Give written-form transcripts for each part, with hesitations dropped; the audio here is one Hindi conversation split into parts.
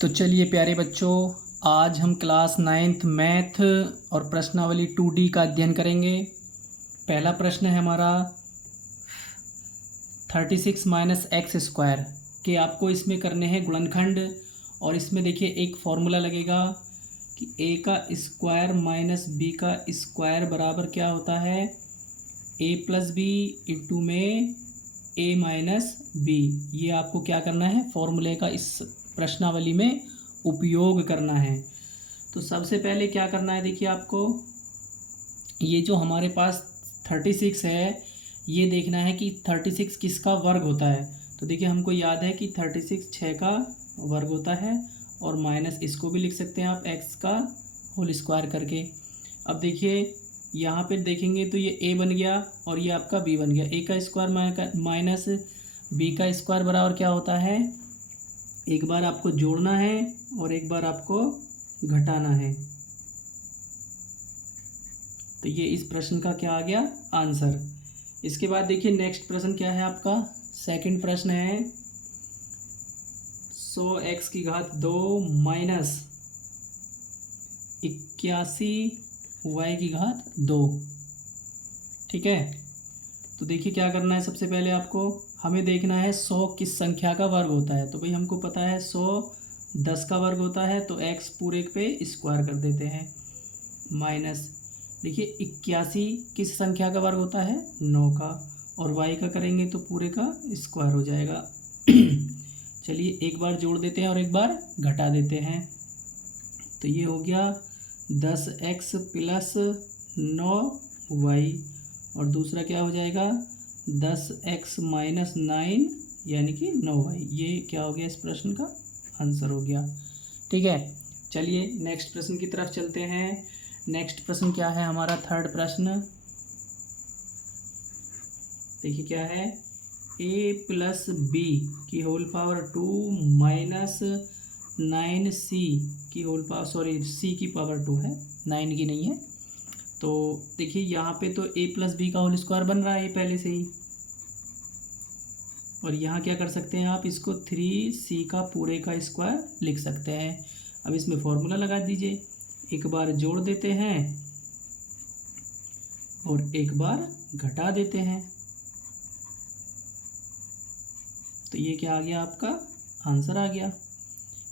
तो चलिए प्यारे बच्चों, आज हम क्लास 9th मैथ और प्रश्नावली 2D का अध्ययन करेंगे। पहला प्रश्न है हमारा 36 माइनस एक्स स्क्वायर के आपको इसमें करने हैं गुणनखंड। और इसमें देखिए एक फॉर्मूला लगेगा कि ए का स्क्वायर माइनस बी का स्क्वायर बराबर क्या होता है, ए प्लस बी इंटू में ए माइनस बी। ये आपको क्या करना है, फॉर्मूले का इस प्रश्नावली में उपयोग करना है। तो सबसे पहले क्या करना है, देखिए आपको ये जो हमारे पास 36 है, ये देखना है कि 36 किसका वर्ग होता है। तो देखिए हमको याद है कि 36 6 का वर्ग होता है, और माइनस इसको भी लिख सकते हैं आप एक्स का होल स्क्वायर करके। अब देखिए यहाँ पे देखेंगे तो ये ए बन गया और ये आपका बी बन गया। ए का स्क्वायर माइनस बी का स्क्वायर बराबर क्या होता है, एक बार आपको जोड़ना है और एक बार आपको घटाना है। तो ये इस प्रश्न का क्या आ गया, आंसर। इसके बाद देखिए नेक्स्ट प्रश्न क्या है आपका, सेकंड प्रश्न है 100 एक्स की घात 2 माइनस 81 वाई की घात 2। ठीक है, तो देखिए क्या करना है, सबसे पहले आपको हमें देखना है 100 किस संख्या का वर्ग होता है। तो भाई हमको पता है 100 10 का वर्ग होता है, तो x पूरे पे स्क्वायर कर देते हैं। माइनस देखिए 81 किस संख्या का वर्ग होता है, 9 का, और y का करेंगे तो पूरे का स्क्वायर हो जाएगा। चलिए एक बार जोड़ देते हैं और एक बार घटा देते हैं। तो ये हो गया 10x प्लस 9y, और दूसरा क्या हो जाएगा 10x माइनस 9 यानी कि 9y। ये क्या हो गया, इस प्रश्न का आंसर हो गया। ठीक है, चलिए नेक्स्ट प्रश्न की तरफ चलते हैं। नेक्स्ट प्रश्न क्या है हमारा, थर्ड प्रश्न। देखिए क्या है, a प्लस बी की होल पावर 2 माइनस 9c की होल पावर, सॉरी c की पावर 2 है, 9 की नहीं है। तो देखिए यहाँ पे तो a प्लस बी का होल स्क्वायर बन रहा है पहले से ही, और यहाँ क्या कर सकते हैं आप, इसको 3c का पूरे का स्क्वायर लिख सकते हैं। अब इसमें फॉर्मूला लगा दीजिए, एक बार जोड़ देते हैं और एक बार घटा देते हैं। तो ये क्या आ गया, आपका आंसर आ गया।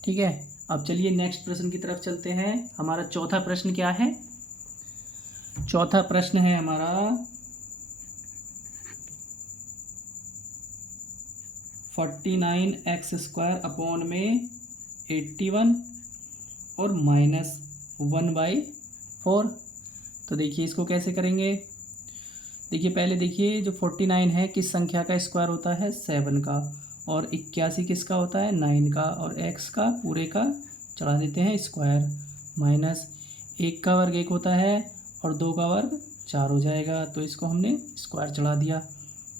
ठीक है, अब चलिए नेक्स्ट प्रश्न की तरफ चलते हैं। हमारा चौथा प्रश्न क्या है, चौथा प्रश्न है हमारा 49x स्क्वायर अपॉन में 81 और माइनस 1/4। तो देखिए इसको कैसे करेंगे। देखिए पहले देखिए जो 49 है किस संख्या का स्क्वायर होता है, 7 का, और 81 किसका होता है, 9 का, और x का पूरे का चढ़ा देते हैं स्क्वायर। माइनस 1 का वर्ग 1 होता है और 2 का वर्ग 4 हो जाएगा, तो इसको हमने स्क्वायर चढ़ा दिया।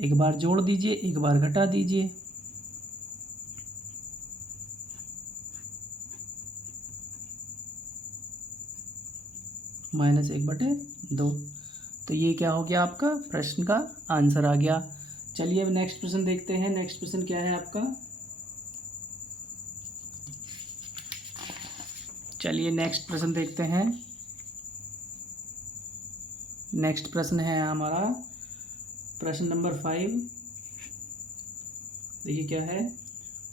एक बार जोड़ दीजिए, एक बार घटा दीजिए। -1/2। तो ये क्या हो गया, आपका प्रश्न का आंसर आ गया। चलिए अब नेक्स्ट प्रश्न देखते हैं। नेक्स्ट प्रश्न क्या है आपका, चलिए नेक्स्ट प्रश्न देखते हैं। नेक्स्ट प्रश्न है हमारा प्रश्न नंबर 5। देखिए क्या है,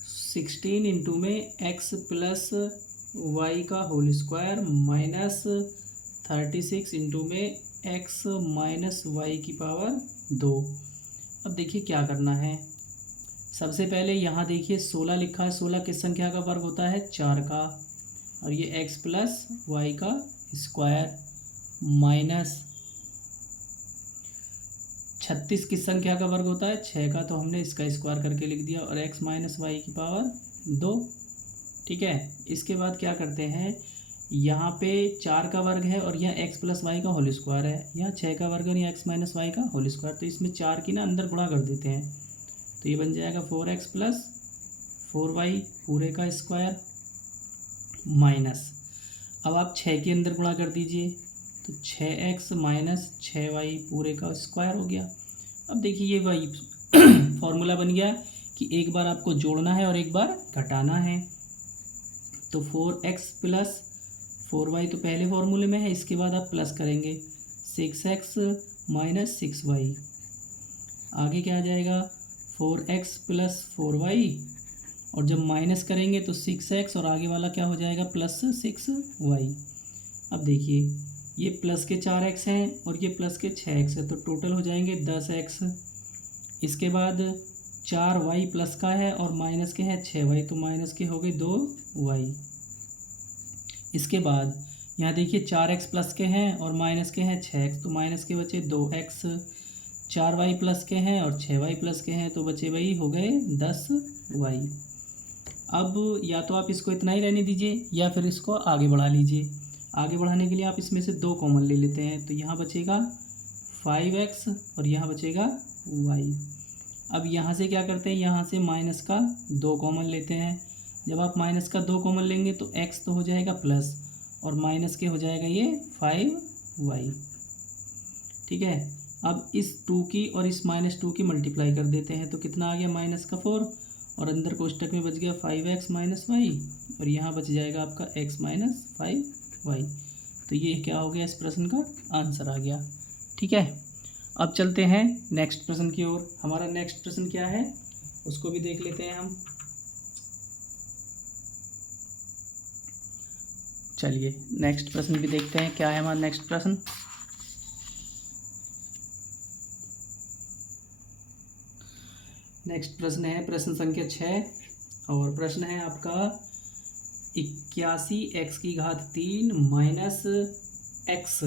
16 इंटू में x प्लस वाई का होल स्क्वायर माइनस 36 इंटू में x माइनस वाई की पावर 2। अब देखिए क्या करना है, सबसे पहले यहाँ देखिए 16 लिखा है, 16 किस संख्या का वर्ग होता है, 4 का, और ये x प्लस वाई का स्क्वायर माइनस 36 किस संख्या का वर्ग होता है, 6 का, तो हमने इसका स्क्वायर करके लिख दिया, और x माइनस वाई की पावर 2। ठीक है, इसके बाद क्या करते हैं, यहाँ पे 4 का वर्ग है और यहाँ x प्लस वाई का होल स्क्वायर है, यहाँ 6 का वर्ग और यहाँ x माइनस वाई का होल स्क्वायर, तो इसमें 4 की ना अंदर गुणा कर देते हैं। तो ये बन जाएगा 4x प्लस 4y पूरे का स्क्वायर माइनस, अब आप 6 के अंदर गुणा कर दीजिए, तो 6x माइनस 6y पूरे का स्क्वायर हो गया। अब देखिए ये वही फॉर्मूला बन गया कि एक बार आपको जोड़ना है और एक बार घटाना है। तो 4x प्लस 4y तो पहले फॉर्मूले में है, इसके बाद आप प्लस करेंगे 6x माइनस 6y। आगे क्या आ जाएगा 4x प्लस 4y, और जब माइनस करेंगे तो 6x और आगे वाला क्या हो जाएगा प्लस 6y। अब देखिए ये प्लस के 4x हैं और ये प्लस के 6x है, तो टोटल हो जाएंगे 10x। इसके बाद 4y प्लस का है और माइनस के हैं 6y, तो माइनस के हो गए 2y। इसके बाद यहाँ देखिए 4x प्लस के हैं और माइनस के हैं 6x, तो माइनस के बचे 2x। 4y प्लस के हैं और 6y प्लस के हैं, तो बचे वही हो गए 10y। अब या तो आप इसको इतना ही रहने दीजिए या फिर इसको आगे बढ़ा लीजिए। आगे बढ़ाने के लिए आप इसमें से 2 कॉमन ले लेते हैं, तो यहाँ बचेगा 5x और यहाँ बचेगा y। अब यहाँ से क्या करते हैं, यहाँ से माइनस का 2 कॉमन लेते हैं। जब आप माइनस का 2 कॉमन लेंगे तो x तो हो जाएगा प्लस और माइनस के हो जाएगा ये 5y। ठीक है, अब इस 2 की और इस -2 की मल्टीप्लाई कर देते हैं, तो कितना आ गया -4 और अंदर कोष्टक में बच गया 5x माइनस y, और यहाँ बच जाएगा आपका x माइनस 5y। तो ये क्या हो गया, इस प्रश्न का आंसर आ गया। ठीक है, अब चलते हैं नेक्स्ट प्रश्न की ओर। हमारा नेक्स्ट प्रश्न क्या है उसको भी देख लेते हैं हम। चलिए नेक्स्ट प्रश्न भी देखते हैं, क्या है हमारा नेक्स्ट प्रश्न। नेक्स्ट प्रश्न है प्रश्न संख्या 6 और प्रश्न है आपका 81x की घात 3 माइनस x।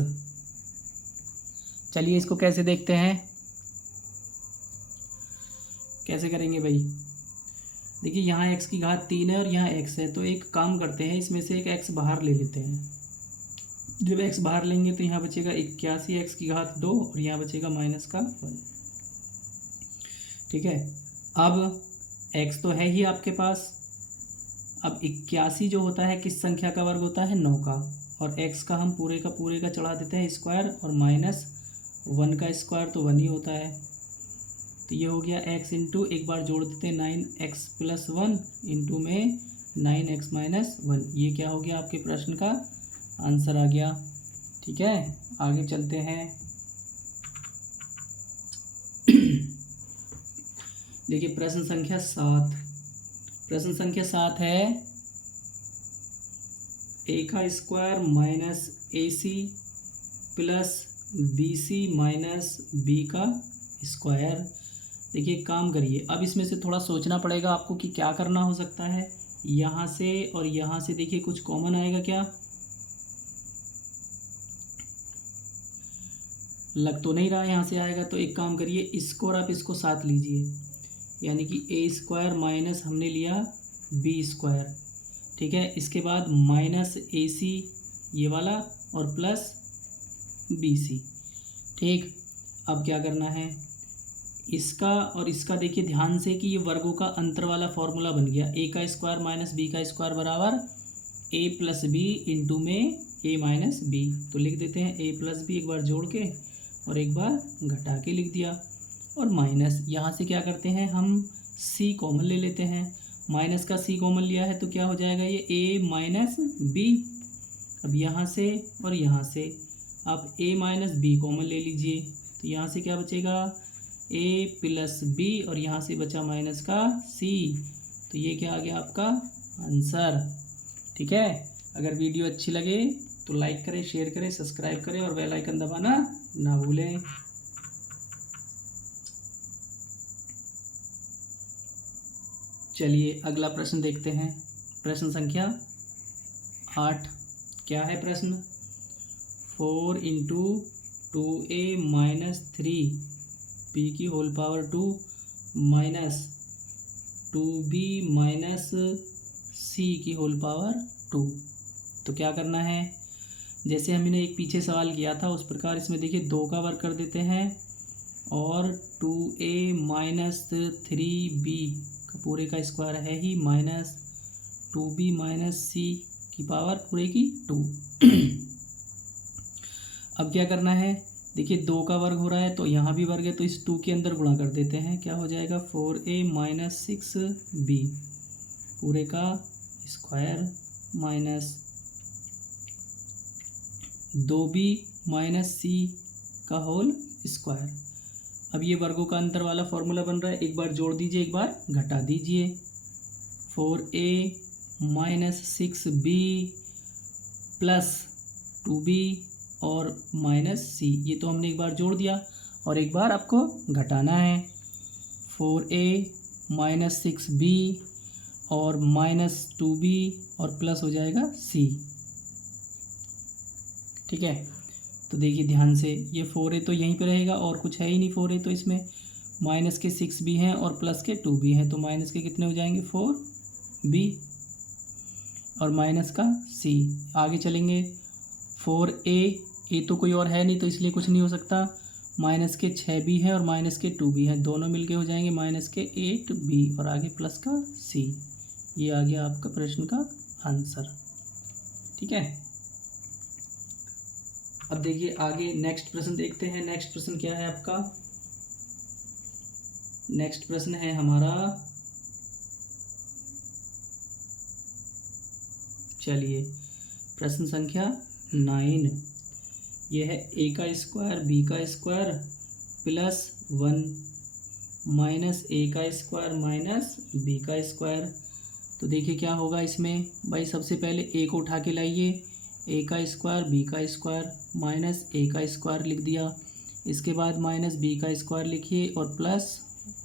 चलिए इसको कैसे देखते हैं, कैसे करेंगे भाई। देखिए यहाँ x की घात 3 है और यहाँ x है, तो एक काम करते हैं, इसमें से एक x बाहर ले लेते हैं। जब x बाहर लेंगे तो यहाँ बचेगा 81x की घात 2 और यहाँ बचेगा माइनस का 1। ठीक है, अब x तो है ही आपके पास। अब 81 जो होता है किस संख्या का वर्ग होता है, 9 का, और x का हम पूरे का चढ़ा देते हैं स्क्वायर, और -1 का स्क्वायर तो 1 ही होता है। तो ये हो गया x इंटू, एक बार जोड़ देते हैं 9x प्लस 1 इंटू में 9x माइनस 1। ये क्या हो गया, आपके प्रश्न का आंसर आ गया। ठीक है, आगे चलते हैं। देखिए प्रश्न संख्या 7। प्रश्न संख्या 7 है a का square minus AC plus BC minus B का स्क्वायर। देखिए काम करिए, अब इसमें से थोड़ा सोचना पड़ेगा आपको कि क्या करना हो सकता है। यहाँ से और यहाँ से देखिए कुछ कॉमन आएगा क्या, लग तो नहीं रहा यहाँ से आएगा। तो एक काम करिए, इसको और आप इसको साथ लीजिए, यानी कि a स्क्वायर माइनस हमने लिया b स्क्वायर। ठीक है, इसके बाद माइनस AC ये वाला और प्लस BC। ठीक, अब क्या करना है, इसका और इसका देखिए ध्यान से कि ये वर्गों का अंतर वाला फॉर्मूला बन गया। a का स्क्वायर माइनस b का स्क्वायर बराबर a प्लस बी इंटू में a माइनस बी। तो लिख देते हैं a प्लस बी, एक बार जोड़ के और एक बार घटा के लिख दिया, और माइनस यहाँ से क्या करते हैं हम c कॉमन ले लेते हैं। माइनस का c कॉमन लिया है तो क्या हो जाएगा, ये a माइनस बी। अब यहाँ से और यहाँ से आप a माइनस बी कॉमन ले लीजिए, तो यहाँ से क्या बचेगा, a प्लस बी, और यहाँ से बचा माइनस का c। तो ये क्या आ गया आपका आंसर। ठीक है, अगर वीडियो अच्छी लगे तो लाइक करें, शेयर करें, सब्सक्राइब करें और बेल आइकन दबाना ना भूलें। चलिए अगला प्रश्न देखते हैं, प्रश्न संख्या 8। क्या है प्रश्न, 4 इंटू 2a माइनस 3b की whole power 2 minus 2b minus c की होल पावर 2। तो क्या करना है, जैसे हमने एक पीछे सवाल किया था उस प्रकार इसमें देखिए 2 का वर्ग कर देते हैं और 2a माइनस 3b पूरे का स्क्वायर है ही माइनस 2b माइनस c की पावर पूरे की 2। अब क्या करना है, देखिए 2 का वर्ग हो रहा है तो यहाँ भी वर्ग है, तो इस 2 के अंदर गुणा कर देते हैं। क्या हो जाएगा, 4a माइनस 6b पूरे का स्क्वायर माइनस 2b माइनस सी का होल स्क्वायर। अब ये वर्गों का अंतर वाला फॉर्मूला बन रहा है, एक बार जोड़ दीजिए, एक बार घटा दीजिए। 4a minus 6b plus 2b और माइनस सी, ये तो हमने एक बार जोड़ दिया और एक बार आपको घटाना है। 4a माइनस 6b और माइनस 2b और प्लस हो जाएगा c। ठीक है, तो देखिए ध्यान से, ये 4a तो यहीं पे रहेगा और कुछ है ही नहीं 4a, तो इसमें माइनस के 6b हैं और प्लस के 2b हैं, तो माइनस के कितने हो जाएंगे 4b और माइनस का c। आगे चलेंगे, 4a तो कोई और है नहीं तो इसलिए कुछ नहीं हो सकता, माइनस के 6b हैं और माइनस के 2b हैं, दोनों मिलके हो जाएंगे माइनस के 8b और आगे प्लस का c। ये आ गया आपका प्रश्न का आंसर। ठीक है, अब देखिए आगे नेक्स्ट प्रश्न देखते हैं। नेक्स्ट प्रश्न क्या है आपका? नेक्स्ट प्रश्न है हमारा, चलिए प्रश्न संख्या 9। यह है a का स्क्वायर b का स्क्वायर प्लस 1 माइनस a का स्क्वायर माइनस b का स्क्वायर। तो देखिए क्या होगा इसमें भाई, सबसे पहले a को उठा के लाइए, a का स्क्वायर b का स्क्वायर माइनस a का स्क्वायर लिख दिया, इसके बाद माइनस b का स्क्वायर लिखिए और प्लस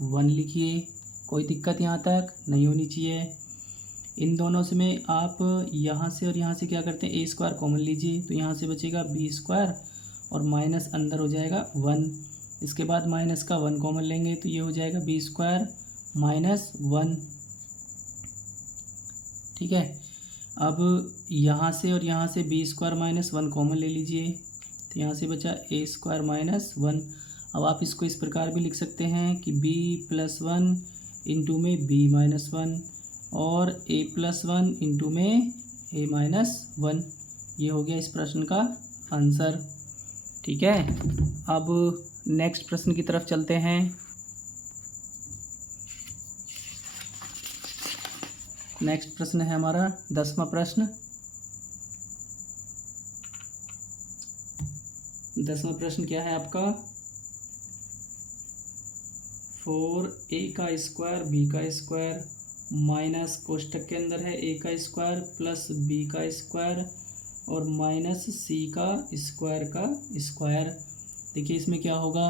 1 लिखिए। कोई दिक्कत यहाँ तक नहीं होनी चाहिए। इन दोनों से में आप यहाँ से और यहाँ से क्या करते हैं, a स्क्वायर कॉमन लीजिए, तो यहाँ से बचेगा b स्क्वायर और माइनस अंदर हो जाएगा 1। इसके बाद माइनस का 1 कॉमन लेंगे तो ये हो जाएगा b स्क्वायर माइनस 1। ठीक है, अब यहाँ से और यहाँ से b स्क्वायर माइनस 1 कॉमन ले लीजिए, तो यहाँ से बचा a स्क्वायर माइनस 1। अब आप इसको इस प्रकार भी लिख सकते हैं कि b प्लस 1 इंटू में b माइनस 1 और a प्लस 1 इंटू में a माइनस 1। ये हो गया इस प्रश्न का आंसर। ठीक है, अब नेक्स्ट प्रश्न की तरफ चलते हैं। नेक्स्ट प्रश्न है हमारा 10वां प्रश्न। 10वां प्रश्न क्या है आपका? 4a का स्क्वायर b का स्क्वायर माइनस कोष्टक के अंदर है a का स्क्वायर प्लस b का स्क्वायर और माइनस c का स्क्वायर। देखिए इसमें क्या होगा,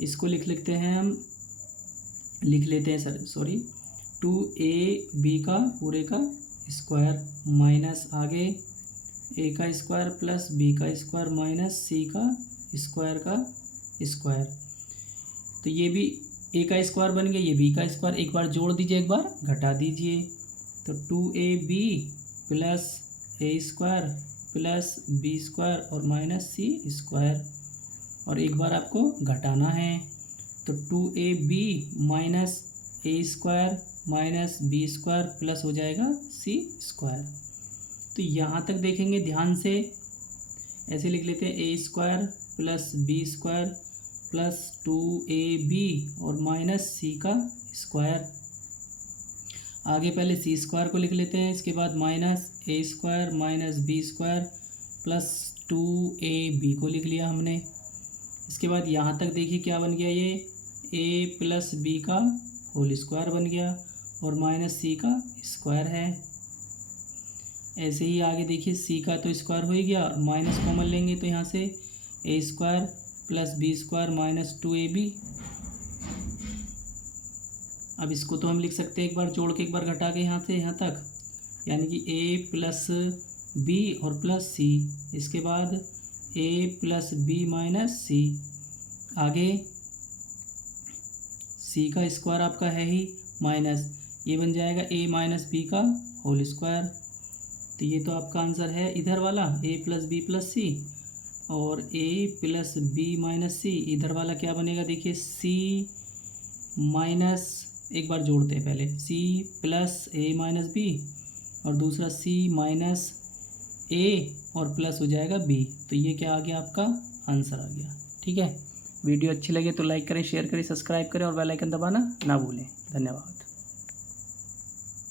इसको लिख लेते हैं हम, लिख लेते हैं 2ab का पूरे का स्क्वायर माइनस आगे a का स्क्वायर प्लस b का स्क्वायर माइनस c का स्क्वायर। तो ये भी a का स्क्वायर बन गया, ये b का स्क्वायर, एक बार जोड़ दीजिए एक बार घटा दीजिए, तो 2ab plus a square plus b square और माइनस c स्क्वायर, और एक बार आपको घटाना है, तो 2ab minus a square minus b square plus हो जाएगा c स्क्वायर। तो यहाँ तक देखेंगे ध्यान से, ऐसे लिख लेते हैं a square plus b square plus 2ab और माइनस c का स्क्वायर। आगे पहले c स्क्वायर को लिख लेते हैं, इसके बाद minus a square minus b square plus 2ab को लिख लिया हमने। इसके बाद यहाँ तक देखिए क्या बन गया, ये a प्लस b का होल स्क्वायर बन गया और माइनस c का स्क्वायर है। ऐसे ही आगे देखिए c का तो स्क्वायर हो ही गया, माइनस कॉमन लेंगे तो यहाँ से a square plus b square minus 2ab। अब इसको तो हम लिख सकते हैं एक बार जोड़ के एक बार घटा के यहाँ से यहाँ तक, यानी कि a प्लस b और प्लस c, इसके बाद a plus b minus c, आगे c का स्क्वायर आपका है ही माइनस, ये बन जाएगा a माइनस b का होल स्क्वायर। तो ये तो आपका आंसर है इधर वाला a plus b plus c, और a plus b minus c, इधर वाला क्या बनेगा देखिए c माइनस, एक बार जोड़ते हैं पहले, c plus a minus b और दूसरा c माइनस a और प्लस हो जाएगा b। तो ये क्या आ गया, आपका आंसर आ गया। ठीक है, वीडियो अच्छी लगे तो लाइक करें, शेयर करें, सब्सक्राइब करें और बेल आइकन दबाना ना भूलें। धन्यवाद।